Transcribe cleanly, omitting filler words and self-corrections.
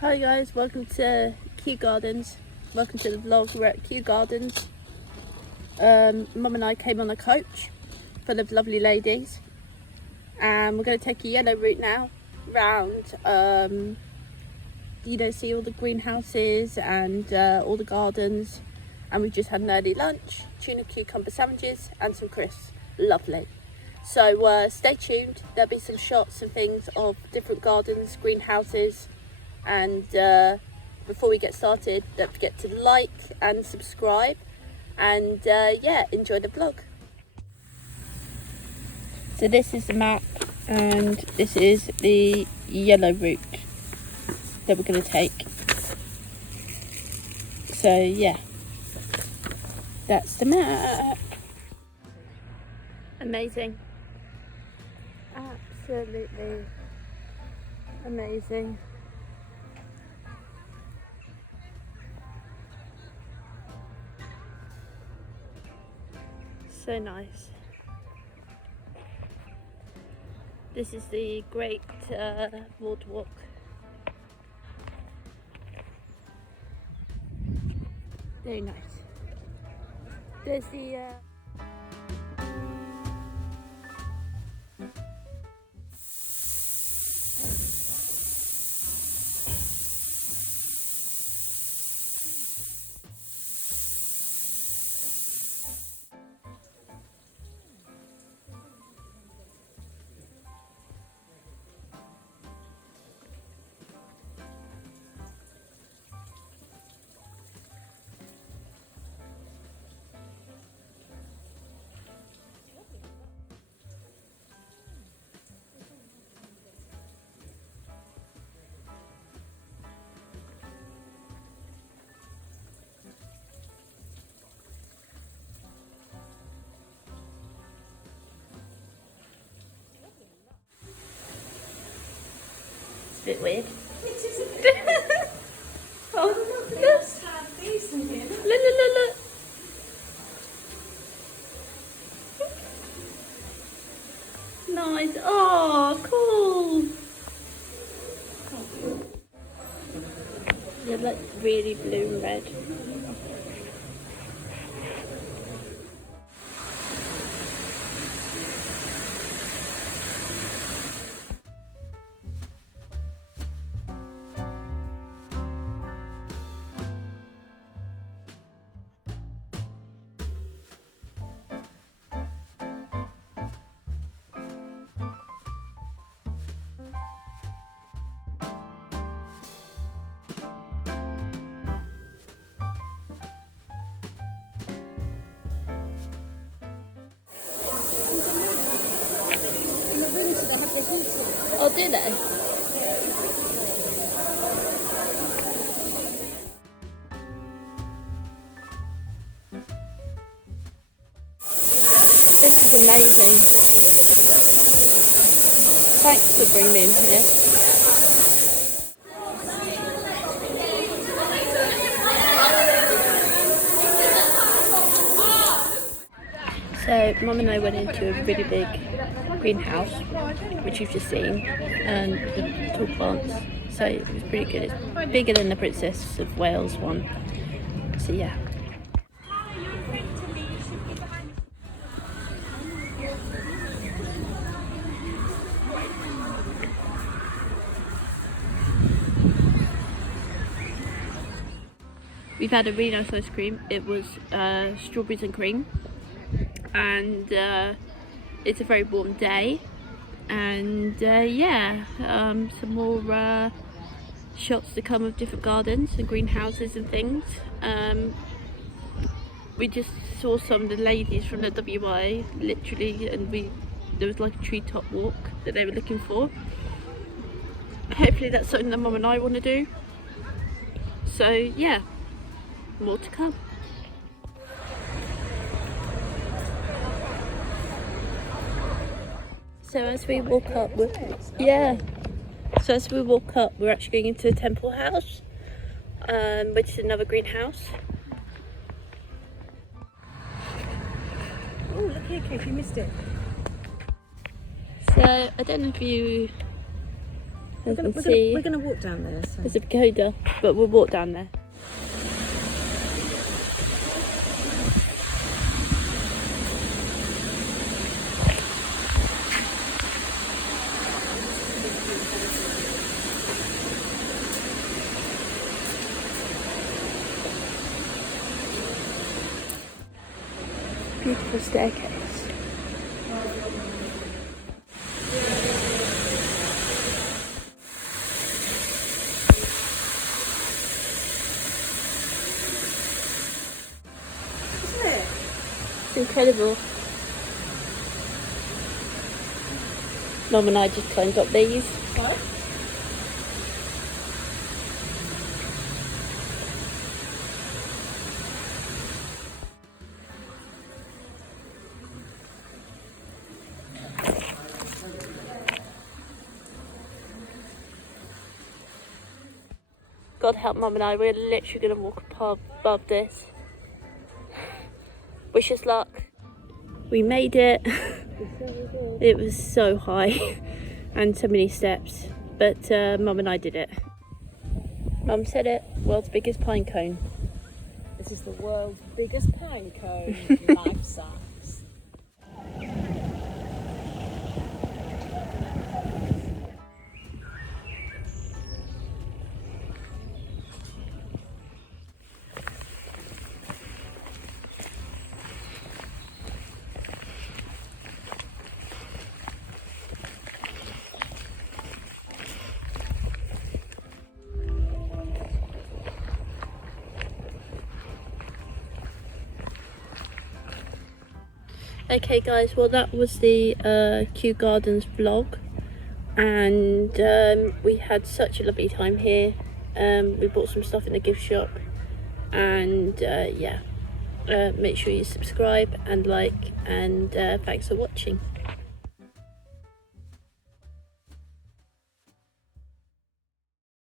Hi guys, welcome to Kew Gardens. Welcome to the vlog. We're at Kew Gardens. Mum and I came on a coach full of lovely ladies, and we're going to take a yellow route now round, see all the greenhouses and all the gardens. And we've just had an early lunch, tuna cucumber sandwiches and some crisps. Lovely. So stay tuned. There'll be some shots and things of different gardens, greenhouses. And before we get started, don't forget to like and subscribe, and enjoy the vlog. So this is the map, and this is the yellow route that we're going to take. So yeah, that's the map. Amazing, absolutely amazing. So nice. This is the great boardwalk. Very nice. There's the a bit weird. Oh, look. Look. Nice. Oh, cool. They're like really blue and red. Oh, do they? This is amazing. Thanks for bringing me in here. So Mum and I went into a really big greenhouse, which you've just seen, and the tall plants. So it was pretty good. It's bigger than the Princess of Wales one. So yeah. We've had a really nice ice cream. It was strawberries and cream, and it's a very warm day, and some more shots to come of different gardens and greenhouses and things. We just saw some of the ladies from the WI literally, and there was like a treetop walk that they were looking for. Hopefully that's something that Mum and I want to do. So yeah, more to come. So as we walk up, we're actually going into the temple house, which is another greenhouse. Oh, look here, Kate, you missed it. So I don't know if you We're gonna walk down there. So. There's a pagoda, but we'll walk down there. Beautiful staircase. Isn't it? It's incredible. Mum and I just climbed up these. What? God help Mum and I, we're literally going to walk above this. Wish us luck. We made it. It was so high and so many steps, but Mum and I did it. Mum said it, world's biggest pine cone. This is the world's biggest pine cone, life size. Okay guys, well that was the Kew Gardens vlog, and we had such a lovely time here. We bought some stuff in the gift shop, and yeah, make sure you subscribe and like, and thanks for watching.